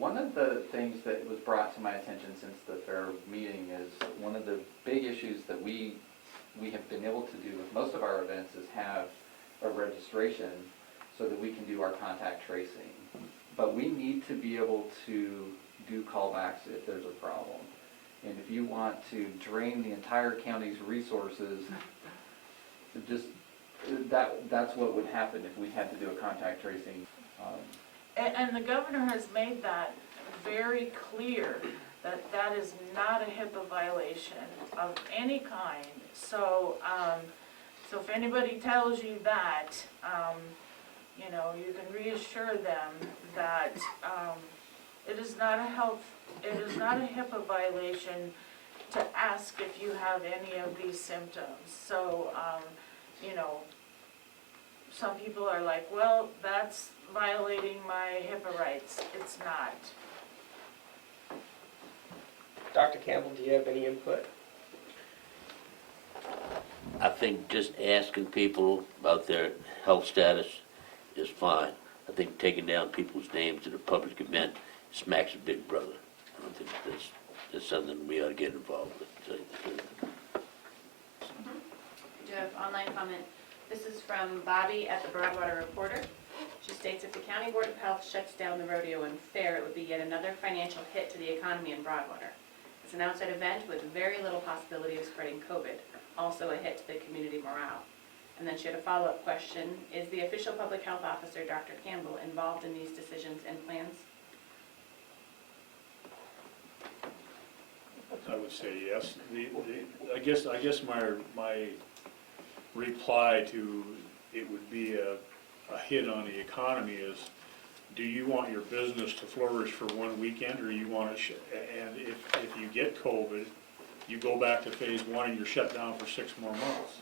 One of the things that was brought to my attention since the fair meeting is one of the big issues that we have been able to do with most of our events is have a registration so that we can do our contact tracing. But we need to be able to do callbacks if there's a problem. And if you want to drain the entire county's resources, just that's what would happen if we had to do a contact tracing. And the governor has made that very clear, that that is not a HIPAA violation of any kind. So, so if anybody tells you that, you know, you can reassure them that it is not a HIPAA violation to ask if you have any of these symptoms. So, you know, some people are like, well, that's violating my HIPAA rights. It's not. Dr. Campbell, do you have any input? I think just asking people about their health status is fine. I think taking down people's names at a public event smacks of Big Brother. I don't think that's something we ought to get involved with. We do have online comment. This is from Bobby at the Broadwater Reporter. She states, if the County Board of Health shuts down the rodeo and fair, it would be yet another financial hit to the economy in Broadwater. It's an outside event with very little possibility of spreading COVID, also a hit to the community morale. And then she had a follow-up question. Is the official public health officer, Dr. Campbell, involved in these decisions and plans? I would say yes. I guess my reply to it would be a hit on the economy is, do you want your business to flourish for one weekend, or you want to? And if you get COVID, you go back to phase one and you're shut down for 6 more months.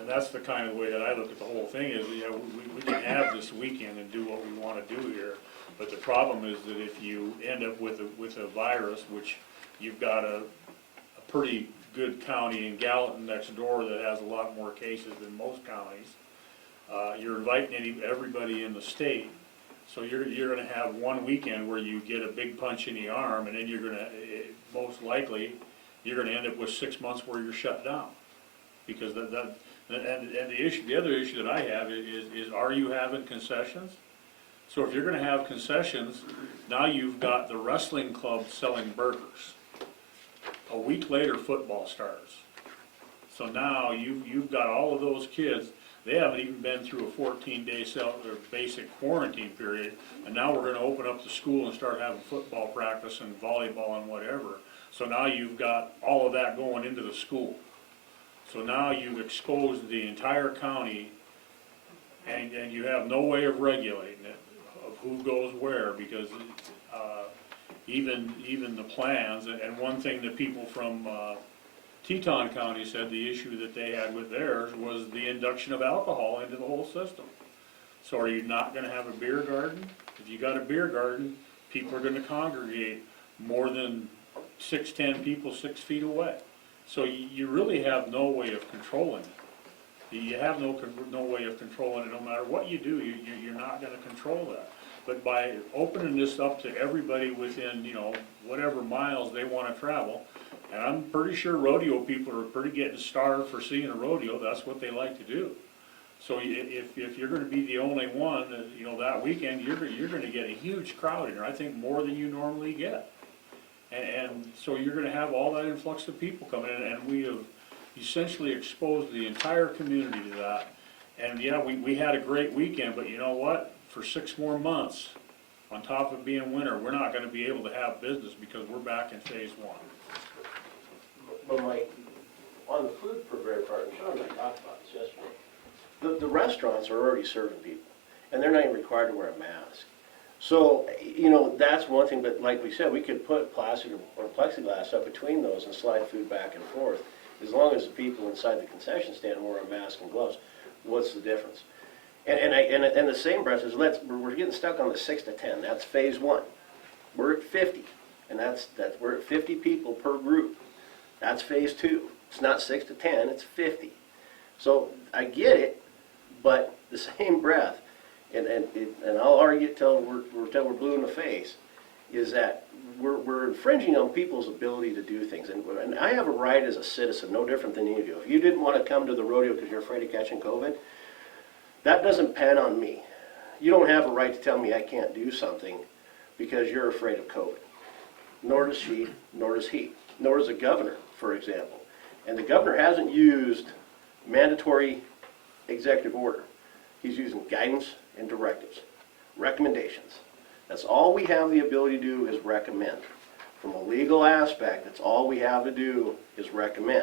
And that's the kind of way that I look at the whole thing is, you know, we can have this weekend and do what we want to do here, but the problem is that if you end up with a virus, which you've got a pretty good county in Gallatin next door that has a lot more cases than most counties. You're inviting everybody in the state, so you're going to have one weekend where you get a big punch in the arm, and then you're going to most likely you're going to end up with 6 months where you're shut down, because and the other issue that I have is are you having concessions? So if you're going to have concessions, now you've got the wrestling club selling burgers. A week later, football starts. So now you've got all of those kids. They haven't even been through a 14-day basic quarantine period, and now we're going to open up the school and start having football practice and volleyball and whatever. So now you've got all of that going into the school. So now you've exposed the entire county, and you have no way of regulating it, of who goes where, because even the plans, and one thing that people from Teton County said the issue that they had with theirs was the induction of alcohol into the whole system. So are you not going to have a beer garden? If you got a beer garden, people are going to congregate more than 6-10 people 6 feet away. So you really have no way of controlling it. You have no way of controlling it. No matter what you do, you're not going to control that. But by opening this up to everybody within, you know, whatever miles they want to travel, and I'm pretty sure rodeo people are pretty getting starved for seeing a rodeo. That's what they like to do. So if you're going to be the only one, you know, that weekend, you're going to get a huge crowd in there. I think more than you normally get. And so you're going to have all that influx of people coming in, and we have essentially exposed the entire community to that. And yeah, we had a great weekend, but you know what? For 6 more months, on top of being winter, we're not going to be able to have business because we're back in phase one. But Mike, on the food prepared part, and Sean and I talked about this yesterday, the restaurants are already serving people, and they're not even required to wear a mask. So, you know, that's one thing, but like we said, we could put plastic or plexiglass up between those and slide food back and forth. As long as the people inside the concession stand wear a mask and gloves, what's the difference? And the same breath is we're getting stuck on the 6 to 10. That's phase one. We're at 50, and we're at 50 people per group. That's phase two. It's not 6 to 10. It's 50. So I get it, but the same breath, and I'll argue it till we're blue in the face, is that we're infringing on people's ability to do things. And I have a right as a citizen, no different than any of you. If you didn't want to come to the rodeo because you're afraid of catching COVID, that doesn't pen on me. You don't have a right to tell me I can't do something because you're afraid of COVID. Nor does she, nor does he, nor does the governor, for example. And the governor hasn't used mandatory executive order. He's using guidance and directives, recommendations. That's all we have the ability to do is recommend. From a legal aspect, that's all we have to do is recommend.